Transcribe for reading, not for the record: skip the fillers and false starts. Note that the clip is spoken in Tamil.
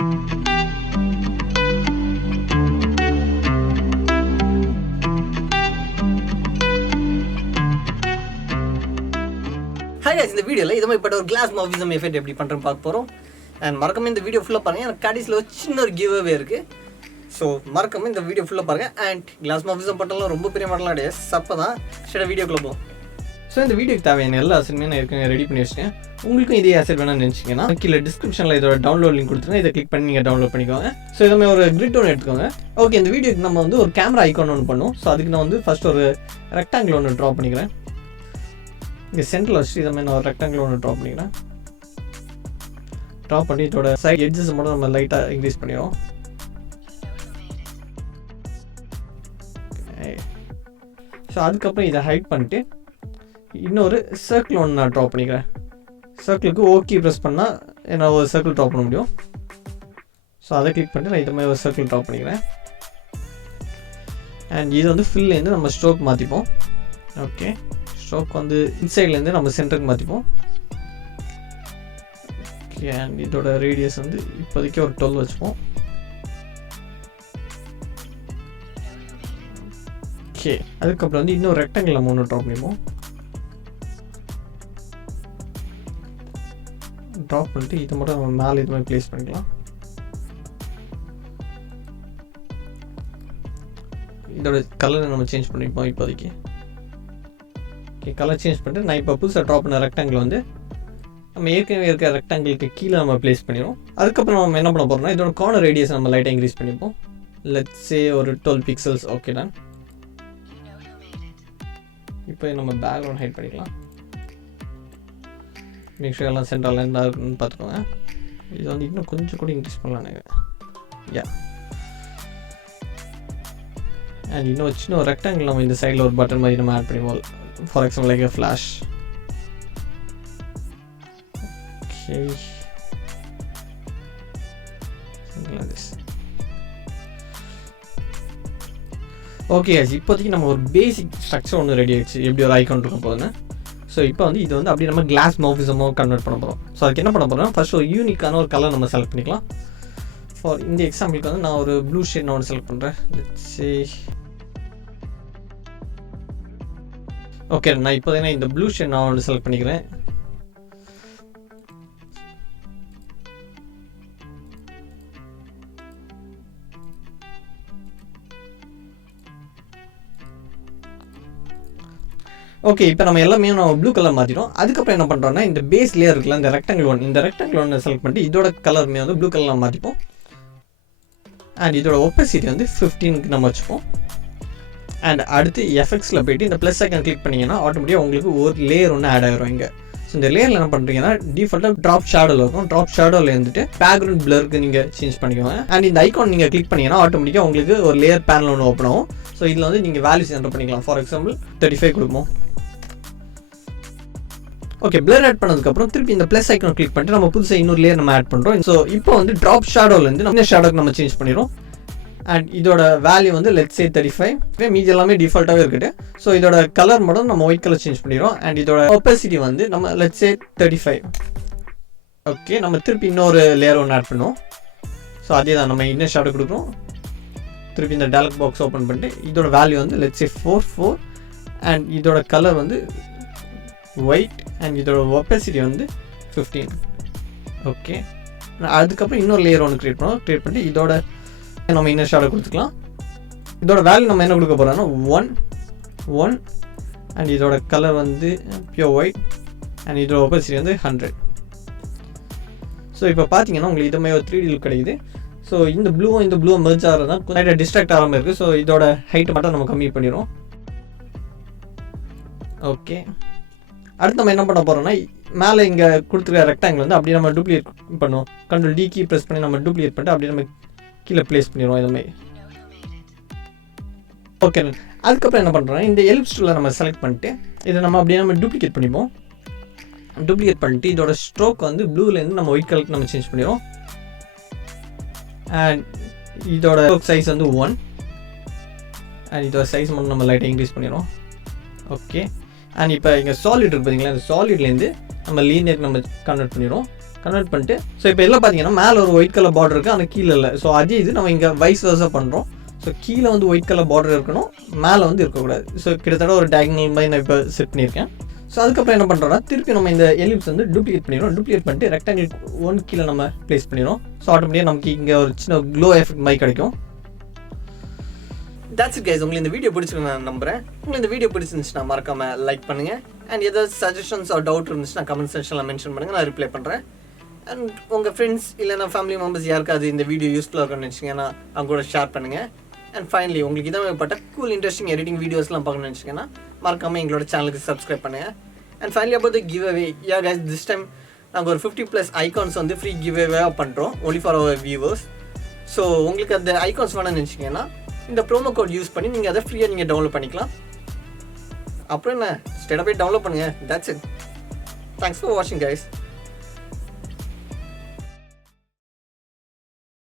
Hi guys, இந்த வீடியோவில் இது மாதிரி ஒரு கிளாஸ்மார்ஃபிசம் எஃபெக்ட் எப்படி பண்ணுறேன்னு பார்க்க போகிறோம். அண்ட் மறக்காம இந்த வீடியோ ஃபுல்லாக பாருங்கள். எனக்கு கடைசியில் ஒரு சின்ன ஒரு கிவ் அவே இருக்குது. ஸோ மறக்காம இந்த வீடியோ ஃபுல்லாக பாருங்கள். அண்ட் கிளாஸ்மார்ஃபிசம் பண்ணுறதுலாம் ரொம்ப பெரிய மாடலாம் கிடையாது, சப்போ தான் ஸ்டேட்டாக வீடியோக்குள்ளே போகும். ஸோ இந்த வீடியோக்கு தேவையான எல்லா அசைட்மே நான் ஏற்கனவே ரெடி பண்ணி வச்சிட்டேன். உங்களுக்கும் இதே அசைட் வேணும்னு நினச்சிங்கன்னா கீழே டிஸ்கிரிப்ஷனில் இதோட டவுன்லோட் லிங்க் கொடுத்துருங்க. இதை கிளிக் பண்ணி நீங்கள் டவுன்லோட் பண்ணிக்கோங்க. ஸோ இதுமே ஒரு கிரிட் ஒன்று எடுத்துக்கோங்க. ஓகே, இந்த வீடியோக்கு நம்ம வந்து ஒரு கேமரா ஐக்கான் ஒன்று பண்ணுவோம். ஸோ அதுக்கு நான் வந்து ஃபஸ்ட் ஒரு ரெக்டாங்கிள் ஒன்று ட்ரா பண்ணிக்கிறேன். இங்கே சென்டரில் வச்சுட்டு இதை மாதிரி நான் ஒரு ரெக்டாங்கிள் ஒன்று ட்ரா பண்ணிக்கிறேன். ட்ரா பண்ணி இதோட சைட் எட்ஜஸ் மட்டும் நம்ம லைட்டாக இன்க்ரீஸ் பண்ணிடுவோம். ஸோ அதுக்கப்புறம் இதை ஹைட் பண்ணிட்டு இன்னொரு சர்க்கிள் ஒன்று நான் ட்ரா பண்ணிக்கிறேன். சர்க்கிளுக்கு ஓகே ப்ரெஸ் பண்ணால் நான் ஒரு சர்க்கிள் ட்ரா பண்ண முடியும். ஸோ அதை கிளிக் பண்ணிட்டு நான் இதை மாதிரி ஒரு சர்க்கிள் ட்ரா பண்ணிக்கிறேன். அண்ட் இது வந்து ஃபில்லேருந்து நம்ம ஸ்ட்ரோக் மாற்றிப்போம். ஓகே, ஸ்ட்ரோக் வந்து இன்சைட்லேருந்து நம்ம சென்டருக்கு மாற்றிப்போம். ஓகே, அண்ட் இதோட ரேடியஸ் வந்து இப்போதைக்கு ஒரு 12 வச்சுப்போம். ஓகே, அதுக்கப்புறம் வந்து இன்னும் ரெக்டாங்கிள் நம்ம ஒன்று ட்ரா பண்ணிப்போம். ட்ரா பண்ணிட்டு இதை மட்டும் நம்ம மேலே இது மாதிரி ப்ளேஸ் பண்ணிக்கலாம். இதோட கலரை நம்ம சேஞ்ச் பண்ணிப்போம் இப்போதைக்கு. ஓகே, கலர் சேஞ்ச் பண்ணிட்டு நான் இப்போ புதுசாக ட்ரா பண்ண ரெக்டாங்கிள் வந்து நம்ம ஏற்கனவே இருக்க ரெக்டாங்கிளுக்கு கீழே நம்ம ப்ளேஸ் பண்ணிடுவோம். அதுக்கப்புறம் நம்ம என்ன பண்ண போகிறோம்னா இதோட கார்னர் ரேடியஸ் நம்ம லைட்டாக இன்க்ரீஸ் பண்ணிப்போம். லெட்ஸ் சே ஒரு 12 பிக்சல்ஸ். Okay done. இப்போ நம்ம பேக்ரவுண்ட் ஹைட் பண்ணிக்கலாம். மேக் ஷூர் எல்லாம் சென்டரில் இருந்தால் இருக்குன்னு பார்த்துக்கோங்க. இது வந்து இன்னும் கொஞ்சம் கூட இன்க்ரீஸ் பண்ணலாம். யா, அண்ட் இன்னும் சின்ன ஒரு ரெக்டாங்கிள் நம்ம இந்த சைடில் ஒரு பட்டன் மாதிரி நம்ம ஆட் பண்ணிப்போம். For example like a flash. Okay, something like this. Okay, இப்போதைக்கு நம்ம ஒரு பேசிக் ஸ்ட்ரக்சர் ஒன்று ரெடி ஆகிடுச்சு, எப்படி ஒரு ஐக்கான் இருக்கும் போதுன்னு. ஸோ இப்போ வந்து இது வந்து அப்படியே நம்ம கிளாஸ்மார்ஃபிசமாக கன்வெர்ட் பண்ண போகிறோம். ஸோ அதுக்கு என்ன பண்ண போகிறோம்னா ஃபர்ஸ்ட் ஒரு யூனிக்கான ஒரு கலர் நம்ம செலக்ட் பண்ணிக்கலாம். ஃபார் இந்த எக்ஸாம்பிளுக்கு வந்து நான் ஒரு ப்ளூ ஷேட் நான் ஒன்று செலக்ட் பண்ணுறேன். ஓகே, நான் இப்போ தான் இந்த ப்ளூ ஷேட் நான் ஒன்று செலக்ட் பண்ணிக்கிறேன். ஓகே, இப்போ நம்ம எல்லாமே நம்ம ப்ளூ கலர் மாற்றிடும். அதுக்கப்புறம் என்ன பண்ணுறோம்னா இந்த பேஸ் லேயர் இருக்குல்ல, இந்த ரெக்டாங்கிள் ஒன்று செலக்ட் பண்ணிட்டு இதோட கலருமே வந்து ப்ளூ கலரில் மாற்றிப்போம். அண்ட் இதோட ஒப்பசிட்டி வந்து 15க்கு நம்ம வச்சுப்போம். அண்ட் அடுத்து எஃபெக்ட்ஸில் போய்ட்டு இந்த ப்ளஸ் ஐக்கன் கிளிக் பண்ணிங்கன்னா ஆட்டோமேட்டிக்காக உங்களுக்கு ஒரு லேயர் ஒன்று ஆட் ஆகிரும் இங்கே. ஸோ இந்த லேயரில் என்ன பண்ணுறீங்கன்னா டிஃபால்ட்டாக ட்ராப் ஷேடோவில் இருக்கும். ட்ராப் ஷேடோவில் இருந்துட்டு பேக்ரவுண்ட் பிளருக்கு நீங்கள் சேஞ்ச் பண்ணிக்கோங்க. அண்ட் இந்த ஐக்கான் நீங்கள் கிளிக் பண்ணிங்கன்னா ஆட்டோமேட்டிக்காக உங்களுக்கு ஒரு லேயர் பேனல் ஒன்று ஓப்பன் ஆகும். ஸோ இதில் வந்து நீங்கள் வேல்யூஸ் என்டர் பண்ணிக்கலாம். ஃபார் எக்ஸாம்பிள் 35 கொடுப்போம். ஓகே, பிளர் ஆட் பண்ணதுக்கப்புறம் திருப்பி இந்த ப்ளஸ் ஐக்கான் கிளிக் பண்ணிட்டு நம்ம புதுசாக இன்னொரு லேயர் நம்ம ஆட் பண்ணுறோம். ஸோ இப்போ வந்து ட்ராப் ஷேடோலேருந்து நம்ம ஷேடோக்கு நம்ம சேஞ்ச் பண்ணிடுறோம். அண்ட் இதோட வேல்யூ வந்து லெட்ஸ் சே 35. மீதி எல்லாமே டிஃபால்ட்டாகவே இருக்குது. ஸோ இதோட கலர் மட்டும் நம்ம ஒயிட் கலர் சேஞ்ச் பண்ணிடுறோம். அண்ட் இதோட ஒப்பசிட்டி வந்து நம்ம லெட்ஸ் சே 35. ஓகே, நம்ம திருப்பி இன்னொரு லேயர் ஒன்று ஆட் பண்ணுவோம். ஸோ அதே தான் நம்ம இன்னும் ஷேடோ கொடுக்குறோம். திருப்பி இந்த டயலாக் பாக்ஸ் ஓப்பன் பண்ணிட்டு இதோட வேல்யூ வந்து லெட்ஸ் சே 4. அண்ட் இதோட கலர் வந்து ஒயிட். அண்ட் இதோட ஒப்பசிட்டி வந்து 15. ஓகே, அதுக்கப்புறம் இன்னொரு லேயர் ஒன்று க்ரியேட் பண்ணிட்டு இதோட நம்ம இன்னர் ஷேடோ கொடுத்துக்கலாம். இதோட வேல்யூ நம்ம என்ன கொடுக்க போகிறோம்னா 1. அண்ட் இதோட கலர் வந்து பியூர் ஒயிட். அண்ட் இதோட ஒப்பசிட்டி வந்து 100. ஸோ இப்போ பார்த்தீங்கன்னா உங்களுக்கு இதுமாதிரி ஒரு 3D லுக் கிடைக்குது. ஸோ இந்த ப்ளூவை மெர்ஜ் ஆகிறது தான் கொஞ்சம் டிஸ்ட்ராக்ட் ஆகாமல் இருக்குது. ஸோ இதோட ஹைட்டை மட்டும் நம்ம கம்மி பண்ணிடுவோம். ஓகே, அடுத்து நம்ம என்ன பண்ண போகிறோம்னா மேலே இங்கே கொடுத்துருக்க ரெக்டாங்கிள் வந்து அப்படியே நம்ம டூப்ளிகேட் பண்ணுவோம். Ctrl D கீ ப்ரெஸ் பண்ணி நம்ம டூப்ளிகேட் பண்ணிட்டு அப்படியே நம்ம கீழே ப்ளேஸ் பண்ணிடுவோம் இதுமாதிரி. ஓகே, அதுக்கப்புறம் என்ன பண்ணுறோம்னா இந்த எலிப்ஸ் டூலை நம்ம செலக்ட் பண்ணிட்டு இதை நம்ம அப்படியே நம்ம டூப்ளிகேட் பண்ணிப்போம். டூப்ளிகேட் பண்ணிட்டு இதோட ஸ்ட்ரோக் வந்து ப்ளூலேருந்து நம்ம ஒயிட் கலருக்கு நம்ம சேஞ்ச் பண்ணிடுவோம். அண்ட் இதோட சைஸ் வந்து 1. அண்ட் இதோட சைஸ் மட்டும் நம்ம லைட்டாக இன்க்ரீஸ் பண்ணிடுவோம். ஓகே, அண்ட் இப்போ இங்கே சாலிட் இருக்குது பார்த்தீங்களா, இந்த சாலிட்லேருந்து நம்ம லீனியருக்கு நம்ம கன்வெர்ட் பண்ணிடுவோம். கன்வெர்ட் பண்ணிட்டு ஸோ இப்போ எல்லாம் பார்த்தீங்கன்னா மேலே ஒரு ஒயிட் கலர் பார்டர் இருக்குது ஆனால் கீழே இல்லை. ஸோ அதே இது நம்ம இங்கே வைஸ் வர்ஸாக பண்ணுறோம். ஸோ கீழே வந்து ஒயிட் கலர் பார்டர் இருக்கணும், மேலே வந்து இருக்கக்கூடாது. ஸோ கிட்டத்தட்ட ஒரு டயகனல் மாதிரி நான் இப்போ செட் பண்ணியிருக்கேன். ஸோ அதுக்கப்புறம் என்ன பண்ணுறோன்னா திருப்பி நம்ம இந்த எலிப்ஸ் வந்து டூப்ளிகேட் பண்ணிடுவோம். டூப்ளிகேட் பண்ணிட்டு ரெக்டாங்கிள் 1 கீழே நம்ம ப்ளேஸ் பண்ணிடுவோம். ஸோ ஆட்டோமேட்டிக்காக நமக்கு இங்கே ஒரு சின்ன க்ளோ எஃபெக்ட் மாதிரி கிடைக்கும். That's it guys. உங்களுக்கு இந்த வீடியோ பிடிச்சிருக்கு நான் நம்புறேன். உங்களுக்கு இந்த வீடியோ பிடிச்சிருந்துச்சுன்னா மறக்காம லைக் பண்ணுங்க. அண்ட் ஏதாவது சஜஷன்ஸ் ஆர் டவுட் இருந்துச்சுன்னா கமெண்ட் செக்ஷனில் மென்ஷன் பண்ணுங்க, நான் ரிப்ளை பண்ணுறேன். அண்ட் உங்கள் ஃப்ரெண்ட்ஸ் இல்லைனா ஃபேமிலி மெம்பர்ஸ் யாருக்காவது இந்த வீடியோ யூஸ்ஃபுல்லாக இருக்கும்னு நினச்சிங்கன்னா அவங்க கூட ஷேர் பண்ணுங்கள். அண்ட் ஃபைனலி உங்களுக்கு இதாகப்பட்ட கூல் இன்ட்ரெஸ்டிங் எடிட்டிங் வீடியோஸ்லாம் பார்க்கணும்னு நினச்சிங்கன்னா மறக்காமல் எங்களோட சேனலுக்கு சப்ஸ்கிரைப் பண்ணுங்கள். And finally about the giveaway, yeah guys, this time நாங்கள் ஒரு 50+ ஐகான்ஸ் வந்து ஃப்ரீ கிவ்அவேவாக பண்ணுறோம் only for our viewers. So உங்களுக்கு அந்த ஐகான்ஸ் வேணும்னு நினச்சிங்கன்னா இந்த ப்ரோமோ கோட் யூஸ் பண்ணி நீங்கள் அதை ஃப்ரீயாக நீங்கள் டவுன்லோட் பண்ணிக்கலாம். அப்புறம் என்ன, ஸ்டேட்டாக போய் டவுன்லோட் பண்ணுங்கள். That's it. Thanks for watching guys.